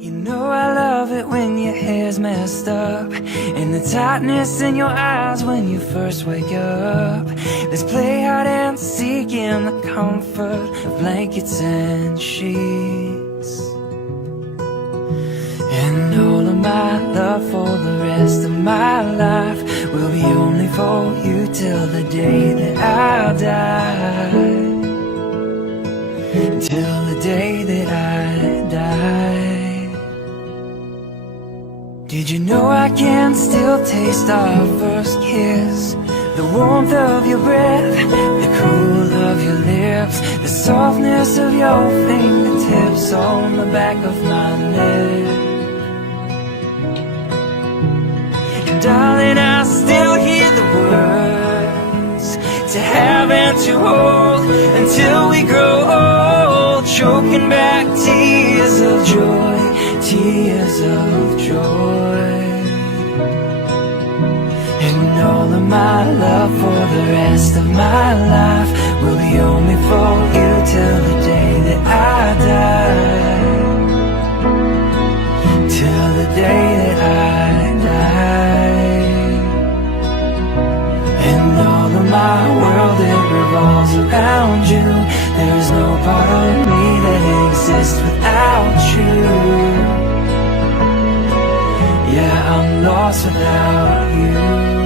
You know I love it when your hair's messed up, and the tightness in your eyes when you first wake up. Let's play hide and seek in the comfort of blankets and sheets. And all of my love for the rest of my life will be only for you till the day that I die. Till the day that I die. Did you know I can still taste our first kiss? The warmth of your breath, the cool of your lips, the softness of your fingertips on the back of my neck. And darling, I still hear the words to have and to hold until we grow old, choking back tears of joy, tears of joy. And all of my love for the rest of my life will be only for you till the day that I die. Till the day that I die. And all of my world, it revolves around you. There is no part of me that exists without you. Yeah, I'm lost without you.